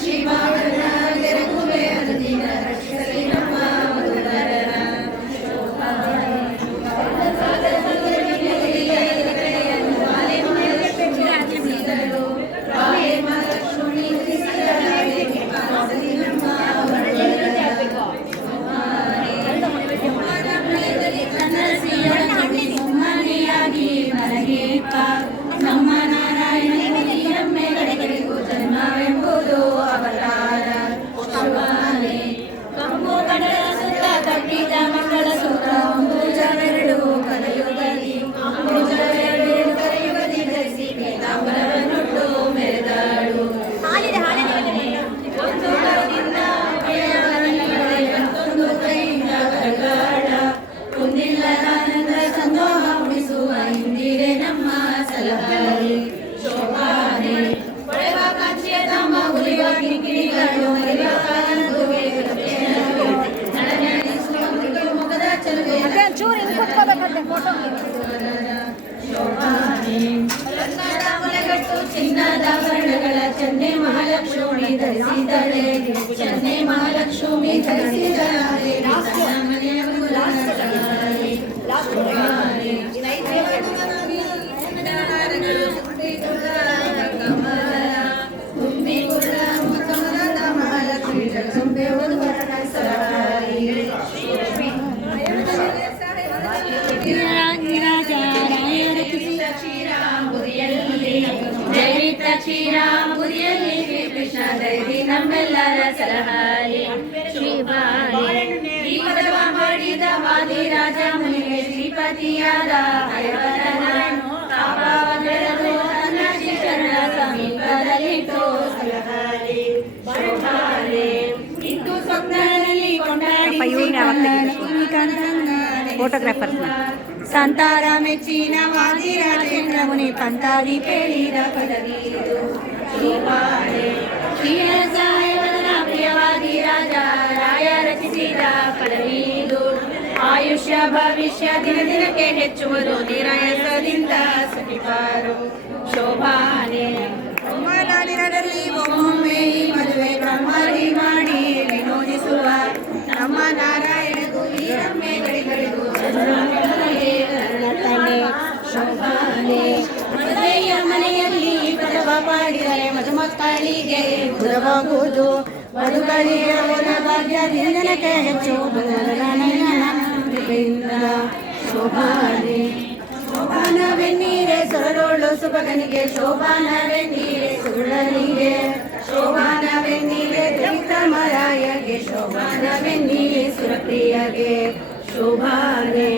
Shiva ಕುತ್ಕೋಬೇಕಂತೆ photo ರತ್ನದ ಮುಲೆಗಟ್ಟು ಚಿನ್ನದ ಆಭರಣಗಳ ಚೆನ್ನೈ ಮಹಾಲಕ್ಷ್ಮಿ ಧರಿಸಿದಳೆ ಚೆನ್ನೈ ಮಹಾಲಕ್ಷ್ಮಿ ಧರಿಸಿದಳೆ ತನ್ನ ಮನೆಯ ಕ್ಷೀರಾಂಬುದಿಯಲ್ಲಿ ಶ್ರೀಕೃಷ್ಣ ದೈವಿ ನಮ್ಮೆಲ್ಲರ ಸಲಹಾರಿ ಪದವ ಮಾಡಿದ ವಾದಿರಾಜ ಮುನಿಗೆ ಶ್ರೀಪತಿಯಾದ ತನ್ನ ಶಿಕ್ಷಣ ಸಮೀಪದಲ್ಲಿಟ್ಟು ಸಲಹಾರಿ ಸ್ವಪ್ನದಲ್ಲಿ ಕೊಂಡಾಡಿ ತೆಗಿಬೇಕು? ಸಂತಾರ ಮೆಚ್ಚಿನ ವಾದಿರಾಜೇಂದ್ರ ಮುನಿ ಶೋಭಾನೆ ಕ್ಷೀರಸಾಯವದನ ಪ್ರಿಯವಾದಿ ರಾಜ, ರಾಯ ರಚಿಸಿದ ಪದವೀದು ಆಯುಷ್ಯ, ಭವಿಷ್ಯ ದಿನ ದಿನಕ್ಕೆ ಹೆಚ್ಚುವುದು ನಿರಾಯಸದಿಂದ ಸುಖಿಪಾರು ಶೋಭಾನೆ. ಶೋಭಾನೆ ಮದುವೆಯ ಮನೆಯಲ್ಲಿ ಪದವ ಪಾಡಿದರೆ ಮಧುಮಕ್ಕಳಿಗೆ ಉದವಾಗುವುದು ಮಧುಗಳಿಗೆ ಅವರ ಭಾಗ್ಯ ದಿನಕ್ಕೆ ಹೆಚ್ಚುವುದು ಕೃಪೆಯಿಂದ ಶೋಭಾನೆ. ಶೋಭಾನವೆನ್ನೀರೆ ಸೊರಡೋಳು ಸುಭಗನಿಗೆ, ಶೋಭಾನವೆನ್ನೀರೆ ಸುರುಳನಿಗೆ ಶೋಭಾನವೆನ್ನೀರೆ ತ್ರಿವಿಕ್ರಮರಾಯಗೆ ಶೋಭಾನವೆನ್ನೀರೆ ಸುರಪ್ರಿಯಗೆ ಶೋಭಾನೆ.